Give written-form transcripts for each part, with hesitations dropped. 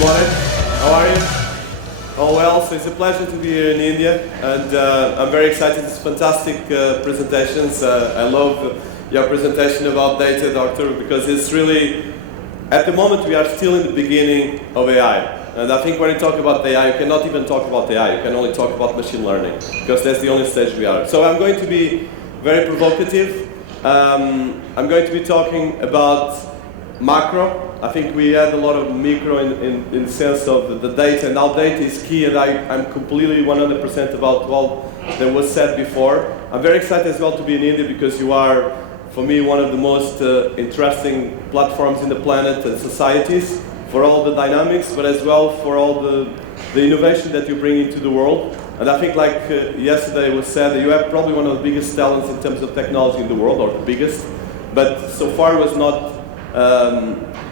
Good morning. How are you? Oh well, so it's a pleasure to be here in India, and I'm very excited. It's fantastic presentations. I love your presentation about data, Doctor, because it's really, at the moment we are still in the beginning of AI. And I think when you talk about AI, you cannot even talk about AI, you can only talk about machine learning, because that's the only stage we are. So I'm going to be very provocative. I'm going to be talking about macro. I think we had a lot of micro in the sense of the data, and now data is key, and I'm completely 100% about what that was said before. I'm very excited as well to be in India because you are, for me, one of the most interesting platforms in the planet and societies for all the dynamics, but as well for all the innovation that you bring into the world. And I think, like yesterday was said, that you have probably one of the biggest talents in terms of technology in the world, or the biggest, but so far was not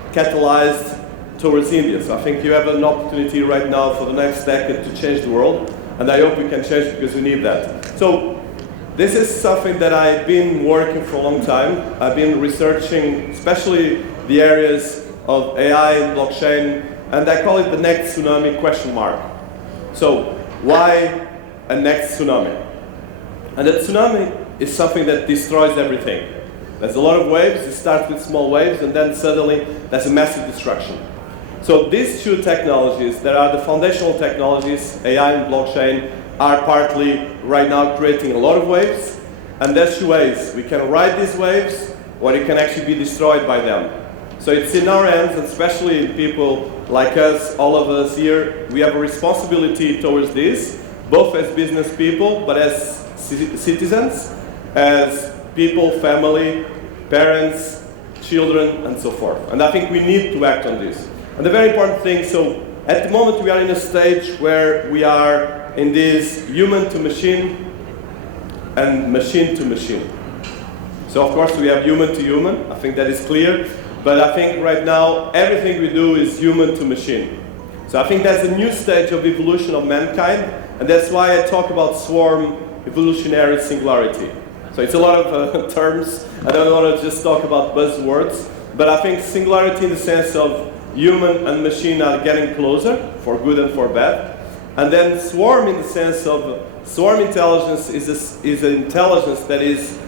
catalyzed towards India. So I think you have an opportunity right now for the next decade to change the world, and I hope we can change because we need that. So this is something that I've been working for a long time. I've been researching especially the areas of AI and blockchain, and I call it the next tsunami question mark. So why a next tsunami? And that tsunami is something that destroys everything. There's a lot of waves, it starts with small waves, and then suddenly there's a massive destruction. So these two technologies that are the foundational technologies, AI and blockchain, are partly right now creating a lot of waves, and there's two ways. We can ride these waves, or it can actually be destroyed by them. So it's in our hands, and especially in people like us, all of us here, we have a responsibility towards this, both as business people, but as citizens, as people, family, parents, children, and so forth. And I think we need to act on this. And the very important thing, so at the moment we are in a stage where we are in this human to machine and machine to machine. So of course we have human to human, I think that is clear, but I think right now everything we do is human to machine. So I think that's a new stage of evolution of mankind, and that's why I talk about swarm evolutionary singularity. So it's a lot of terms. I don't want to just talk about buzzwords, but I think singularity in the sense of human and machine are getting closer, for good and for bad. And then swarm in the sense of swarm intelligence is an intelligence that is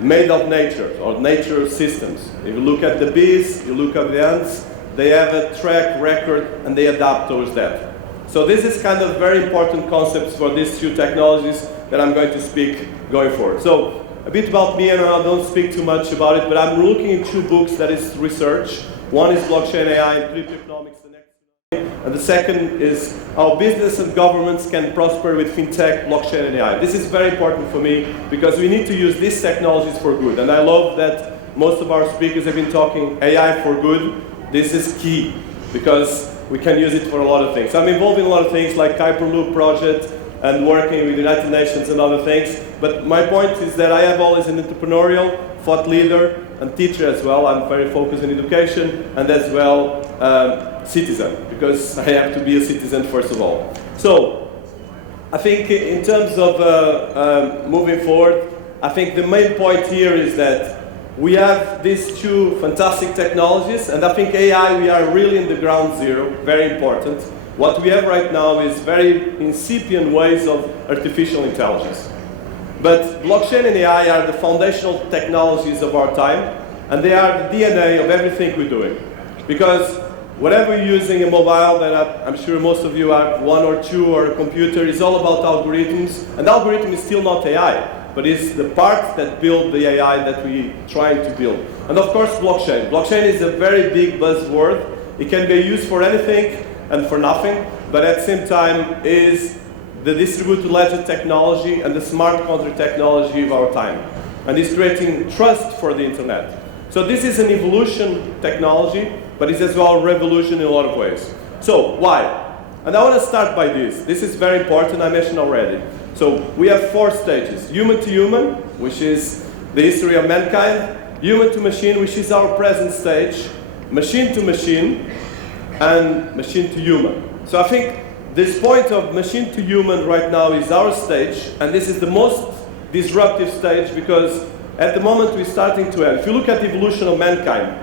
made of nature, or nature systems. If you look at the bees, you look at the ants, they have a track record and they adapt towards that. So this is kind of very important concepts for these two technologies that I'm going to speak going forward. So a bit about me, and I don't speak too much about it, but I'm looking in two books that is research. One is Blockchain AI and Cryptoeconomics, the next tsunami, and the second is how business and governments can prosper with fintech, blockchain, and AI. This is very important for me because we need to use these technologies for good, and I love that most of our speakers have been talking AI for good. This is key because we can use it for a lot of things. I'm involved in a lot of things like Hyperloop project, and working with the United Nations and other things. But my point is that I have always an entrepreneurial, thought leader, and teacher as well. I'm very focused on education, and as well citizen, because I have to be a citizen first of all. So I think in terms of moving forward, I think the main point here is that we have these two fantastic technologies, and I think AI, we are really in the ground zero, very important. What we have right now is very incipient ways of artificial intelligence. But blockchain and AI are the foundational technologies of our time, and they are the DNA of everything we're doing. Because whatever you're using a mobile, that I'm sure most of you have one or two, or a computer, is all about algorithms, and algorithm is still not AI, but it's the part that build the AI that we're trying to build. And of course blockchain. Blockchain is a very big buzzword. It can be used for anything and for nothing, but at the same time is the distributed ledger technology and the smart contract technology of our time. And it's creating trust for the internet. So this is an evolution technology, but it's as well a revolution in a lot of ways. So why? And I want to start by this. This is very important, I mentioned already. So we have four stages. Human to human, which is the history of mankind. Human to machine, which is our present stage. Machine to machine, and machine to human. So I think this point of machine to human right now is our stage, and this is the most disruptive stage because at the moment we're starting to end. If you look at the evolution of mankind,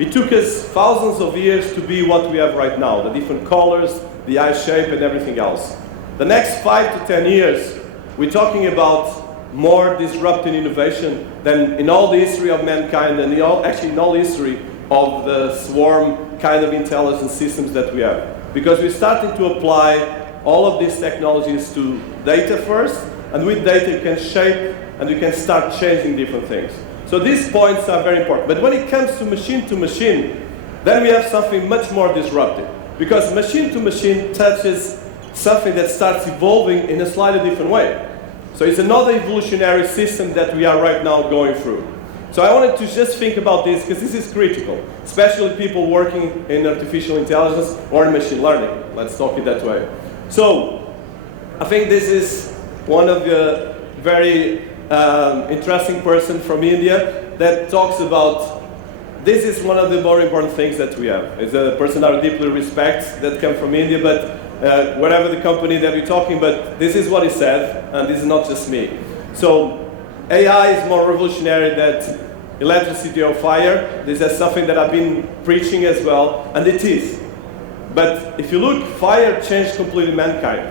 It took us thousands of years to be what we have right now, the different colors, the eye shape, and everything else. The next 5 to 10 years, we're talking about more disruptive innovation than in all the history of mankind and actually in all history of the swarm kind of intelligence systems that we have. Because we're starting to apply all of these technologies to data first, and with data you can shape and you can start changing different things. So these points are very important. But when it comes to machine, then we have something much more disruptive. Because machine to machine touches something that starts evolving in a slightly different way. So it's another evolutionary system that we are right now going through. So I wanted to just think about this because this is critical, especially people working in artificial intelligence or in machine learning. Let's talk it that way. So I think this is one of the very interesting person from India that talks about this is one of the more important things that we have. It's a person I deeply respect that came from India, but whatever the company that we're talking, but this is what he said, and this is not just me. So AI is more revolutionary than electricity or fire. This is something that I've been preaching as well, and it is. But if you look, fire changed completely mankind,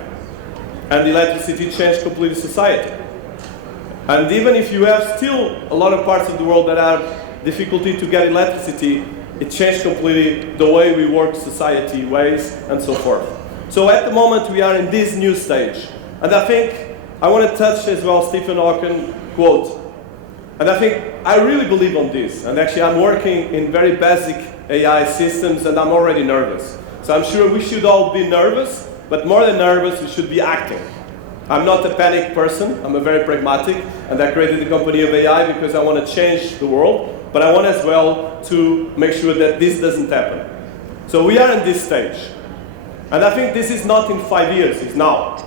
and electricity changed completely society. And even if you have still a lot of parts of the world that have difficulty to get electricity, it changed completely the way we work, society, ways, and so forth. So at the moment we are in this new stage. And I think I want to touch as well Stephen Hawking quote. And I think I really believe on this. And actually I'm working in very basic AI systems and I'm already nervous. So I'm sure we should all be nervous, but more than nervous, we should be acting. I'm not a panic person, I'm a very pragmatic, and I created the company of AI because I want to change the world, but I want as well to make sure that this doesn't happen. So we are in this stage. And I think this is not in 5 years, it's now.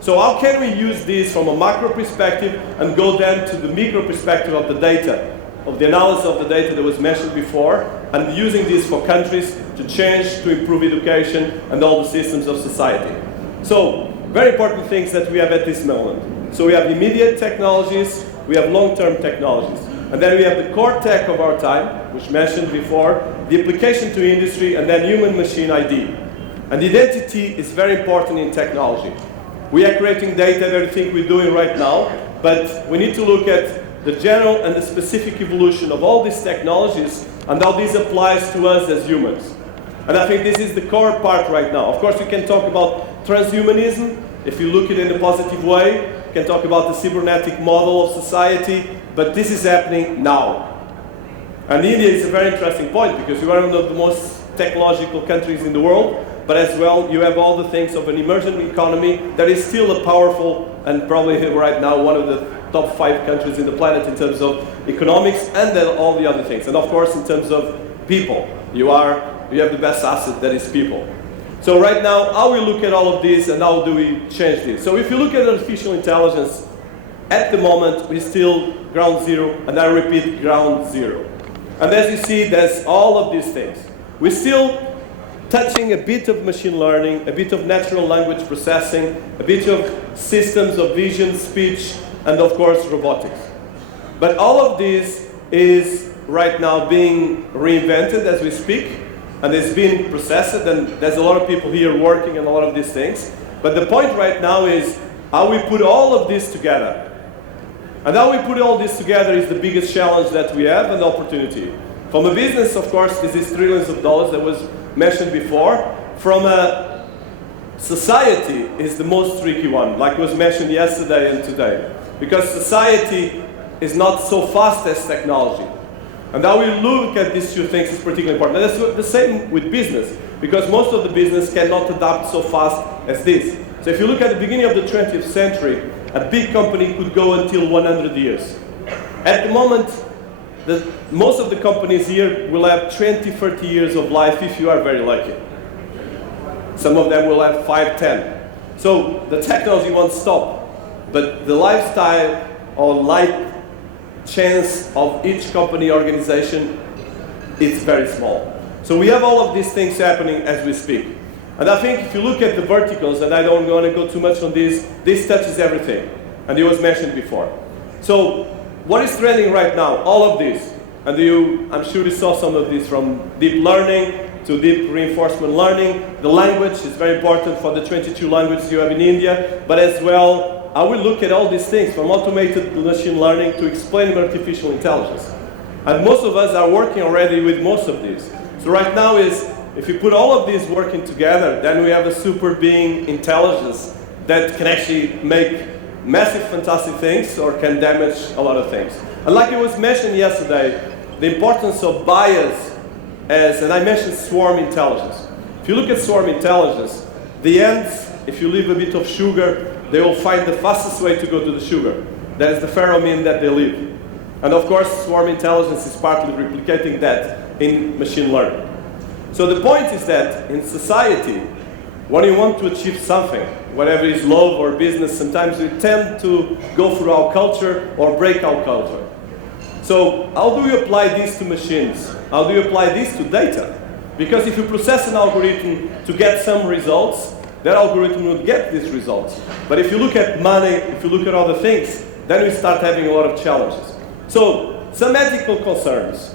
So how can we use this from a macro perspective and go then to the micro perspective of the data, of the analysis of the data that was mentioned before, and using this for countries to change, to improve education and all the systems of society. So, very important things that we have at this moment. So we have immediate technologies, we have long-term technologies. And then we have the core tech of our time, which mentioned before, the application to industry, and then human-machine ID. And identity is very important in technology. We are creating data, everything we're doing right now, but we need to look at the general and the specific evolution of all these technologies and how this applies to us as humans. And I think this is the core part right now. Of course, we can talk about transhumanism, if you look at it in a positive way. We can talk about the cybernetic model of society, but this is happening now. And India is a very interesting point because we are one of the most technological countries in the world, but as well you have all the things of an emerging economy that is still a powerful and probably right now one of the top 5 countries in the planet in terms of economics and then all the other things. And of course in terms of people, you have the best asset, that is people. So right now, how we look at all of this and how do we change this? So if you look at artificial intelligence, at the moment we're still ground zero, and I repeat, ground zero. And as you see, there's all of these things. We're still touching a bit of machine learning, a bit of natural language processing, a bit of systems of vision, speech, and of course robotics. But all of this is right now being reinvented as we speak, and it's been processed, and there's a lot of people here working on a lot of these things. But the point right now is how we put all of this together. And how we put all this together is the biggest challenge that we have and opportunity. From a business, of course, this is trillions of dollars that was mentioned before. From a society is the most tricky one, like was mentioned yesterday and today. Because society is not so fast as technology. And how we look at these two things is particularly important. And that's the same with business, because most of the business cannot adapt so fast as this. So if you look at the beginning of the 20th century, a big company could go until 100 years. At the moment, most of the companies here will have 20, 30 years of life if you are very lucky. Some of them will have 5, 10. So the technology won't stop, but the lifestyle or life chance of each company organization is very small. So we have all of these things happening as we speak. And I think if you look at the verticals, and I don't want to go too much on this touches everything. And it was mentioned before. So what is trending right now? All of this. And I'm sure you saw some of this, from deep learning to deep reinforcement learning. The language is very important for the 22 languages you have in India, but as well, I will look at all these things, from automated machine learning to explaining artificial intelligence. And most of us are working already with most of these. So right now if you put all of these working together, then we have a super being intelligence that can actually make massive, fantastic things or can damage a lot of things. And like it was mentioned yesterday, the importance of bias and I mentioned swarm intelligence. If you look at swarm intelligence, the ants, if you leave a bit of sugar, they will find the fastest way to go to the sugar. That is the pheromone that they leave. And of course, swarm intelligence is partly replicating that in machine learning. So the point is that in society, when you want to achieve something, whatever is love or business, sometimes we tend to go through our culture or break our culture. So how do you apply this to machines? How do you apply this to data? Because if you process an algorithm to get some results, that algorithm will get these results. But if you look at money, if you look at other things, then we start having a lot of challenges. So some ethical concerns.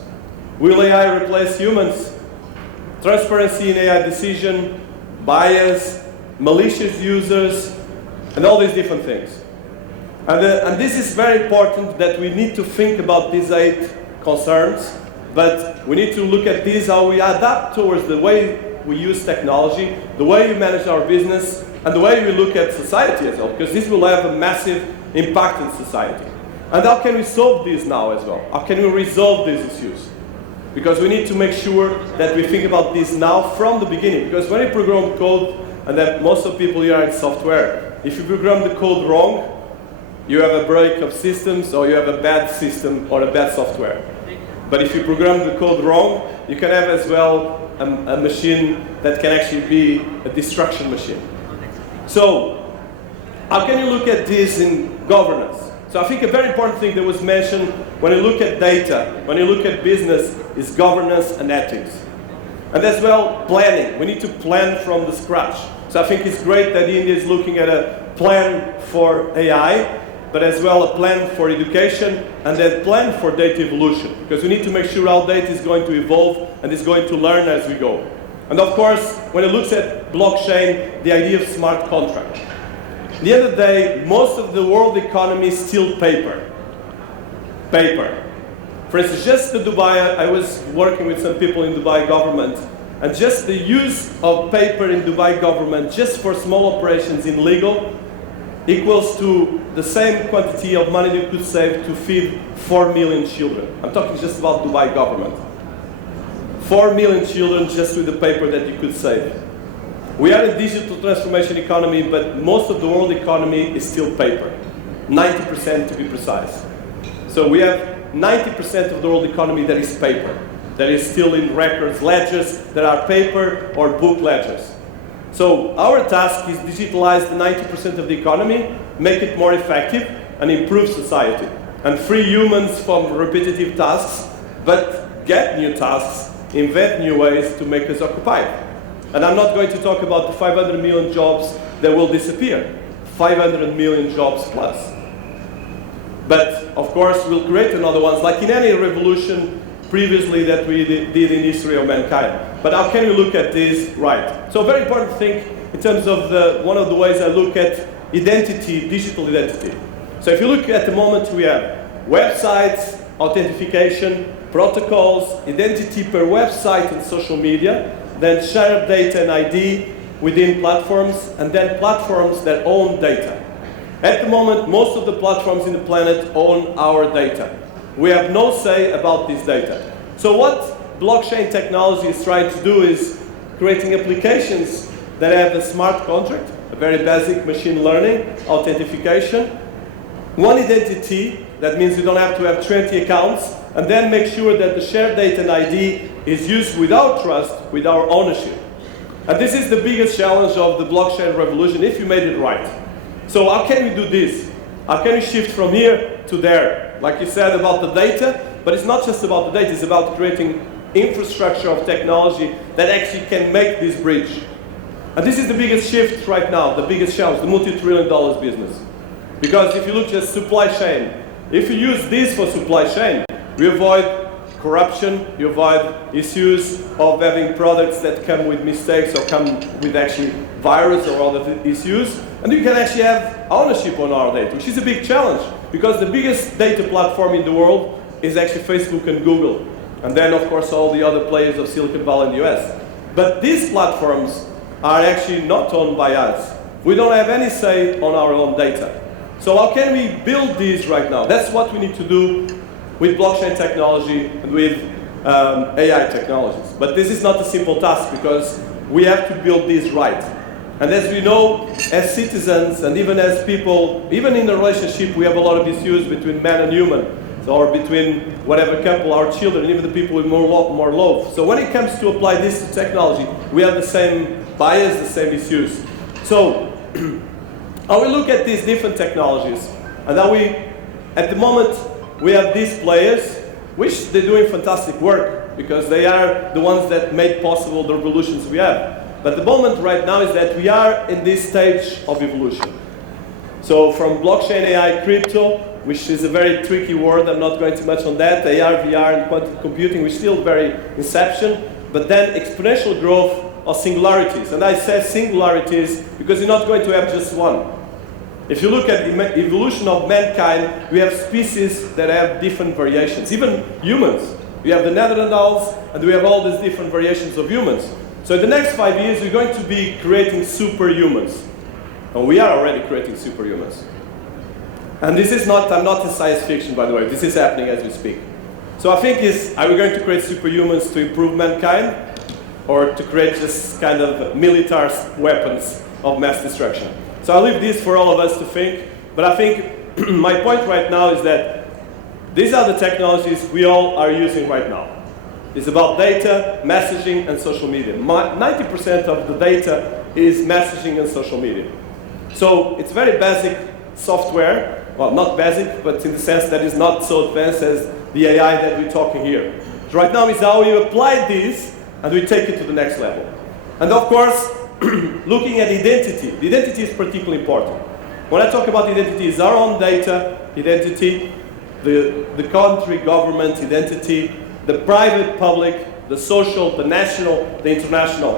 Will AI replace humans? Transparency in AI decision, bias, malicious users, and all these different things. And this is very important, that we need to think about these 8 concerns, but we need to look at these, how we adapt towards the way we use technology, the way we manage our business, and the way we look at society as well, because this will have a massive impact in society. And how can we solve these now as well? How can we resolve these issues? Because we need to make sure that we think about this now from the beginning. Because when you program code, and that most of people here are in software, if you program the code wrong, you have a break of systems, or you have a bad system or a bad software. But if you program the code wrong, you can have as well a machine that can actually be a destruction machine. So how can you look at this in governance? So I think a very important thing that was mentioned when you look at data, when you look at business, is governance and ethics. And as well, planning. We need to plan from the scratch. So I think it's great that India is looking at a plan for AI, but as well a plan for education, and then plan for data evolution. Because we need to make sure our data is going to evolve and is going to learn as we go. And of course, when it looks at blockchain, the idea of smart contract. At the end of the day, most of the world economy is still paper. Paper. For instance, just the Dubai, I was working with some people in Dubai government, and just the use of paper in Dubai government, just for small operations in legal, equals to the same quantity of money you could save to feed 4 million children. I'm talking just about Dubai government. 4 million children just with the paper that you could save. We are a digital transformation economy, but most of the world economy is still paper. 90% to be precise. So we have 90% of the world economy that is paper, that is still in records, ledgers that are paper or book ledgers. So our task is digitalize the 90% of the economy, make it more effective, and improve society. And free humans from repetitive tasks, but get new tasks, invent new ways to make us occupied. And I'm not going to talk about the 500 million jobs that will disappear. 500 million jobs plus. But of course, we'll create another ones, like in any revolution previously that we did in history of mankind. But how can we look at this right? So a very important thing in terms of one of the ways I look at identity, digital identity. So if you look at the moment, we have websites, authentication, protocols, identity per website and social media, then shared data and ID within platforms, and then platforms that own data. At the moment, most of the platforms in the planet own our data. We have no say about this data. So what blockchain technology is trying to do is creating applications that have a smart contract, a very basic machine learning, authentication, one identity, that means you don't have to have 20 accounts, and then make sure that the shared data and ID is used without trust, with our ownership. And this is the biggest challenge of the blockchain revolution, if you made it right. So how can we do this? How can we shift from here to there? Like you said about the data, but it's not just about the data, it's about creating infrastructure of technology that actually can make this bridge. And this is the biggest shift right now, the biggest challenge, the multi-trillion-dollar business. Because if you look at supply chain, if you use this for supply chain, we avoid corruption, you avoid issues of having products that come with mistakes or come with actually virus or other issues, and you can actually have ownership on our data, which is a big challenge, because the biggest data platform in the world is actually Facebook and Google, and then of course all the other players of Silicon Valley in the US. But these platforms are actually not owned by us. We don't have any say on our own data. So how can we build these right now? That's what we need to do with blockchain technology and with AI technologies. But this is not a simple task, because we have to build these right. And as we know, as citizens and even as people, even in a relationship, we have a lot of issues between man and human, or between whatever couple, our children, even the people with more love. So when it comes to apply this to technology, we have the same bias, the same issues. So how we look at these different technologies, and how we, at the moment, we have these players, which they're doing fantastic work, because they are the ones that made possible the revolutions we have. But the moment right now is that we are in this stage of evolution. So from blockchain, AI, crypto, which is a very tricky word, I'm not going too much on that, AR, VR, and quantum computing, which is still very inception, but then exponential growth of singularities. And I say singularities because you're not going to have just one. If you look at the evolution of mankind, we have species that have different variations, even humans. We have the Neanderthals, and we have all these different variations of humans. So in the next 5 years, we're going to be creating superhumans. And we are already creating superhumans. And this is not, I'm not in science fiction, by the way, this is happening as we speak. So I think are we going to create superhumans to improve mankind, or to create just kind of military weapons of mass destruction? So I leave this for all of us to think, but I think my point right now is that these are the technologies we all are using right now. It's about data, messaging, and social media. 90% of the data is messaging and social media. So it's very basic software, well, not basic, but in the sense that it's not so advanced as the AI that we're talking here. So right now is how we apply this and we take it to the next level. And of course, looking at identity. The identity is particularly important. When I talk about identity, it's our own data identity, the country government identity, the private public, the social, the national, the international.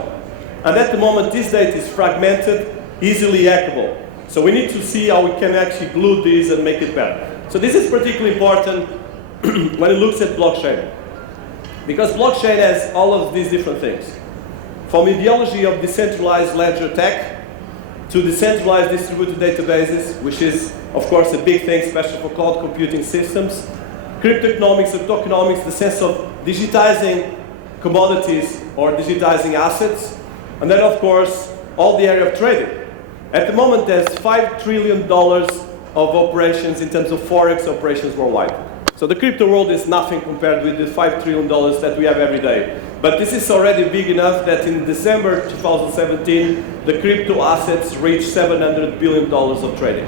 And at the moment, this data is fragmented, easily hackable. So we need to see how we can actually glue these and make it better. So this is particularly important when it looks at blockchain. Because blockchain has all of these different things. From ideology of decentralized ledger tech to decentralized distributed databases, which is, of course, a big thing, especially for cloud computing systems. Cryptoeconomics and tokenomics, the sense of digitizing commodities or digitizing assets. And then, of course, all the area of trading. At the moment, there's $5 trillion of operations in terms of Forex operations worldwide. So the crypto world is nothing compared with the $5 trillion that we have every day. But this is already big enough that in December 2017, the crypto assets reached $700 billion of trading.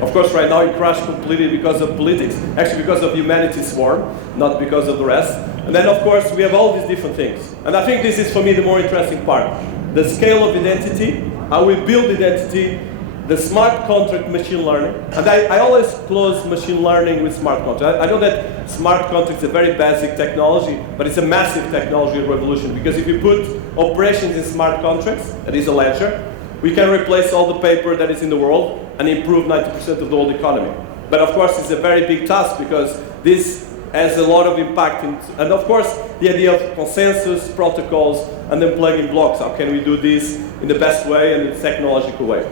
Of course, right now it crashed completely because of politics, actually because of humanity's war, not because of the rest. And then, of course, we have all these different things. And I think this is, for me, the more interesting part. The scale of identity, how we build identity, the smart contract machine learning. And I always close machine learning with smart contract. I know that smart contract is a very basic technology, but it's a massive technology revolution, because if you put operations in smart contracts, that is a ledger, we can replace all the paper that is in the world and improve 90% of the world economy. But of course, it's a very big task, because this has a lot of impact. And of course, the idea of consensus, protocols, and then plugging blocks. How can we do this in the best way and in a technological way?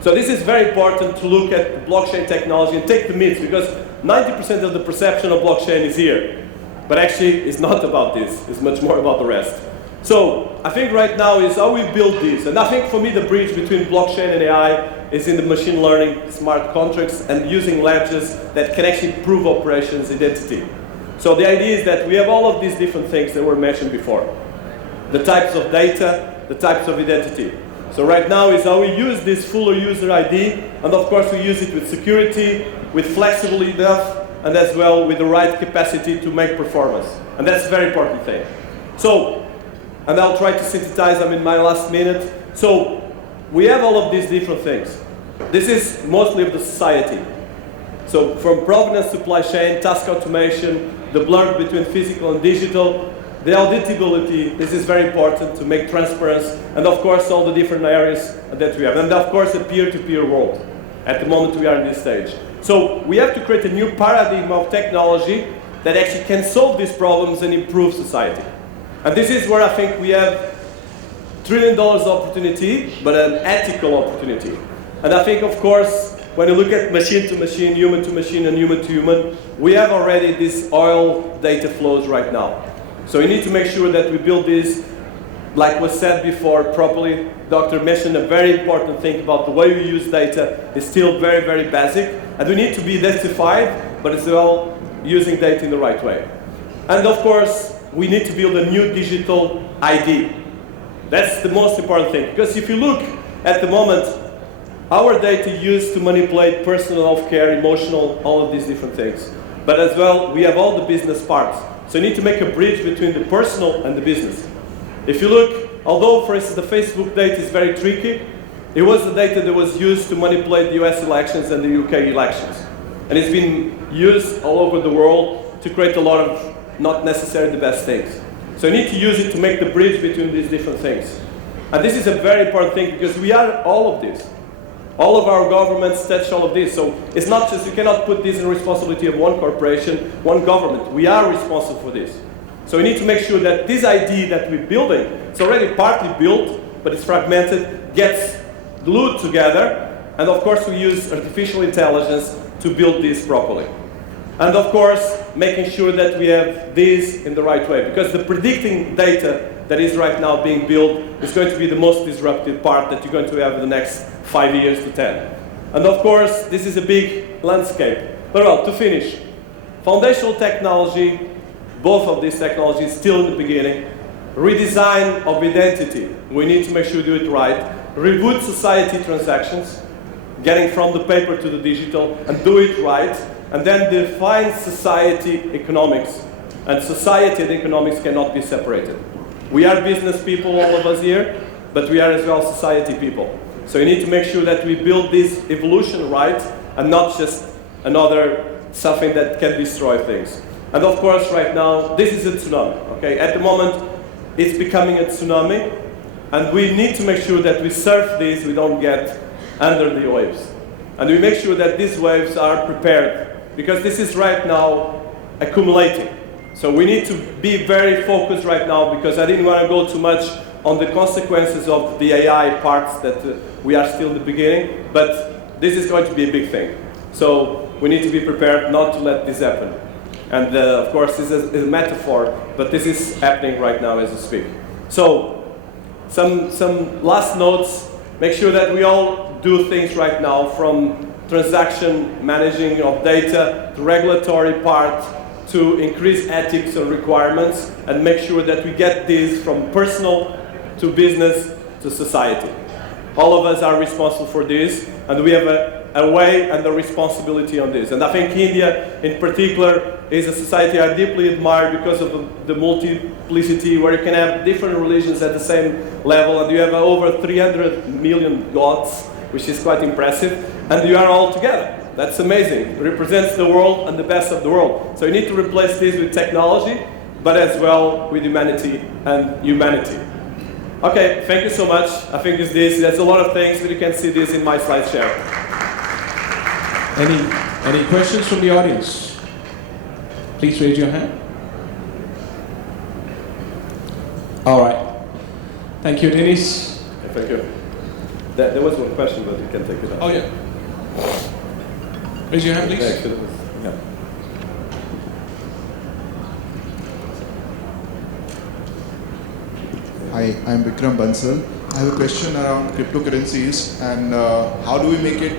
So this is very important to look at blockchain technology and take the myths, because 90% of the perception of blockchain is here. But actually, it's not about this. It's much more about the rest. So I think right now is how we build this. And I think for me, the bridge between blockchain and AI is in the machine learning, smart contracts, and using ledgers that can actually prove operations identity. So the idea is that we have all of these different things that were mentioned before. The types of data, the types of identity. So right now is how we use this fuller user ID, and of course we use it with security, with flexible enough, and as well with the right capacity to make performance. And that's a very important thing. So, and I'll try to synthesize them in my last minute. So, we have all of these different things. This is mostly of the society. So from provenance supply chain, task automation, the blur between physical and digital, the auditability, this is very important to make transparency, and of course all the different areas that we have. And of course the peer-to-peer world. At the moment we are in this stage. So we have to create a new paradigm of technology that actually can solve these problems and improve society. And this is where I think we have $1 trillion opportunity, but an ethical opportunity. And I think, of course, when you look at machine to machine, human to machine, and human to human, we have already these oil data flows right now. So we need to make sure that we build this, like was said before, properly. Doctor mentioned a very important thing about the way we use data is still very, very basic. And we need to be identified, but as well using data in the right way. And of course, we need to build a new digital ID. That's the most important thing. Because if you look at the moment, our data used to manipulate personal healthcare, emotional, all of these different things. But as well, we have all the business parts. So you need to make a bridge between the personal and the business. If you look, although, for instance, the Facebook data is very tricky, it was the data that was used to manipulate the US elections and the UK elections. And it's been used all over the world to create a lot of not necessarily the best things. So you need to use it to make the bridge between these different things. And this is a very important thing because we are all of this. All of our governments touch all of this. So it's not just, you cannot put this in responsibility of one corporation, one government. We are responsible for this. So we need to make sure that this ID that we're building, it's already partly built, but it's fragmented, gets glued together. And of course we use artificial intelligence to build this properly. And of course, making sure that we have this in the right way. Because the predicting data that is right now being built is going to be the most disruptive part that you're going to have in the next 5 years to 10. And of course, this is a big landscape. But well, to finish, foundational technology, both of these technologies still in the beginning. Redesign of identity. We need to make sure we do it right. Reboot society transactions, getting from the paper to the digital, and do it right. And then define society economics. And society and economics cannot be separated. We are business people, all of us here, but we are as well society people. So you need to make sure that we build this evolution right, and not just another something that can destroy things. And of course, right now, this is a tsunami, okay? At the moment, it's becoming a tsunami, and we need to make sure that we surf this, we don't get under the waves. And we make sure that these waves are prepared, because this is right now accumulating. So we need to be very focused right now, because I didn't want to go too much on the consequences of the AI parts that we are still in the beginning, but this is going to be a big thing. So we need to be prepared not to let this happen. And of course, this is a metaphor, but this is happening right now as we speak. So some last notes. Make sure that we all do things right now, from transaction managing of data, to regulatory part, to increase ethics and requirements, and make sure that we get this from personal to business to society. All of us are responsible for this, and we have a way and a responsibility on this. And I think India, in particular, is a society I deeply admire because of the multiplicity, where you can have different religions at the same level, and you have over 300 million gods, which is quite impressive, and you are all together. That's amazing. It represents the world and the best of the world. So you need to replace this with technology, but as well with humanity and humanity. Okay, thank you so much. I think it's this. There's a lot of things, but you can see this in my slide share. Any questions from the audience? Please raise your hand. All right. Thank you, Dinis. Thank you. There was one question, but you can take it up. Oh, yeah. Raise your hand, please. Yeah. Hi, I'm Vikram Bansal. I have a question around cryptocurrencies and how do we make it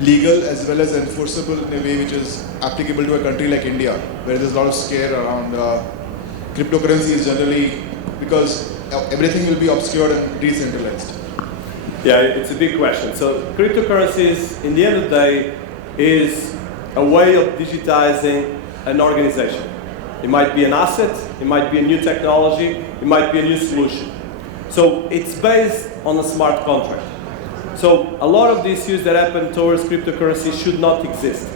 legal as well as enforceable in a way which is applicable to a country like India, where there's a lot of scare around cryptocurrencies generally, because everything will be obscured and decentralized. Yeah, it's a big question. So cryptocurrencies, in the end of the day, is a way of digitizing an organization. It might be an asset, it might be a new technology, it might be a new solution. So it's based on a smart contract. So a lot of the issues that happen towards cryptocurrency should not exist.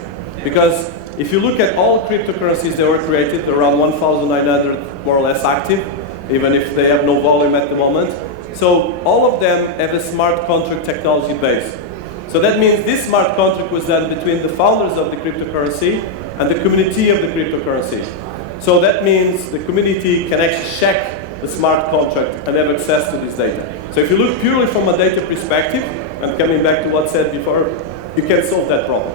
Because if you look at all cryptocurrencies that were created, around 1,900 more or less active, even if they have no volume at the moment. So all of them have a smart contract technology base. So that means this smart contract was done between the founders of the cryptocurrency and the community of the cryptocurrency. So that means the community can actually check the smart contract and have access to this data. So if you look purely from a data perspective, and coming back to what said before, you can solve that problem.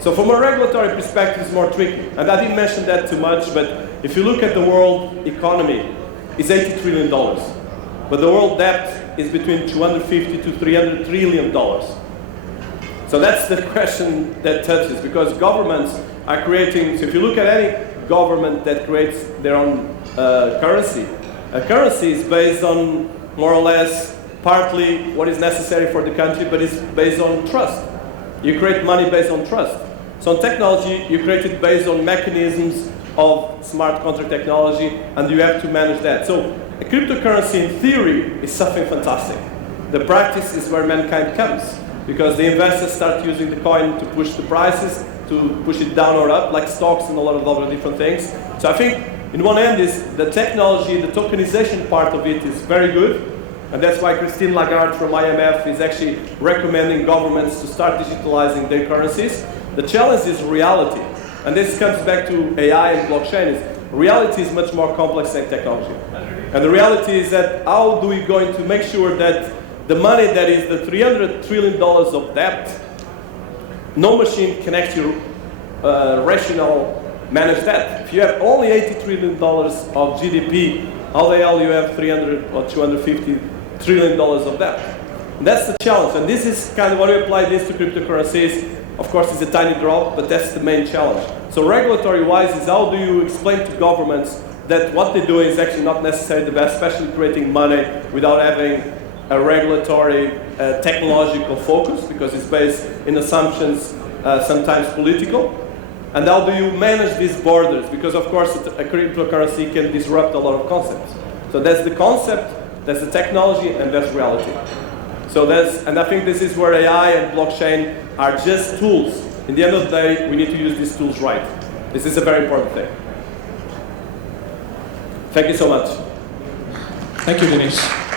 So from a regulatory perspective, it's more tricky. And I didn't mention that too much, but if you look at the world economy, it's $80 trillion. But the world debt is between $250 to $300 trillion. So that's the question that touches, because governments are creating, so if you look at any government that creates their own currency, a currency is based on more or less partly what is necessary for the country, but it's based on trust. You create money based on trust. So in technology, you create it based on mechanisms of smart contract technology, and you have to manage that. So a cryptocurrency in theory is something fantastic. The practice is where mankind comes, because the investors start using the coin to push the prices, to push it down or up, like stocks and a lot of other different things. So I think in one end is the technology, the tokenization part of it is very good. And that's why Christine Lagarde from IMF is actually recommending governments to start digitalizing their currencies. The challenge is reality. And this comes back to AI and blockchain. Reality is much more complex than technology. And the reality is that how do we going to make sure that the money that is the $300 trillion of debt, no machine can actually rational manage that. If you have only $80 trillion of GDP, how the hell you have 300 or 250 trillion dollars of debt? And that's the challenge. And this is kind of when we apply this to cryptocurrencies. Of course, it's a tiny drop, but that's the main challenge. So regulatory-wise is how do you explain to governments that what they're doing is actually not necessarily the best, especially creating money without having a regulatory, technological focus, because it's based in assumptions, sometimes political. And how do you manage these borders? Because of course, a cryptocurrency can disrupt a lot of concepts. So that's the concept, that's the technology, and that's reality. So and I think this is where AI and blockchain are just tools. In the end of the day, we need to use these tools right. This is a very important thing. Thank you so much. Thank you, Dinis.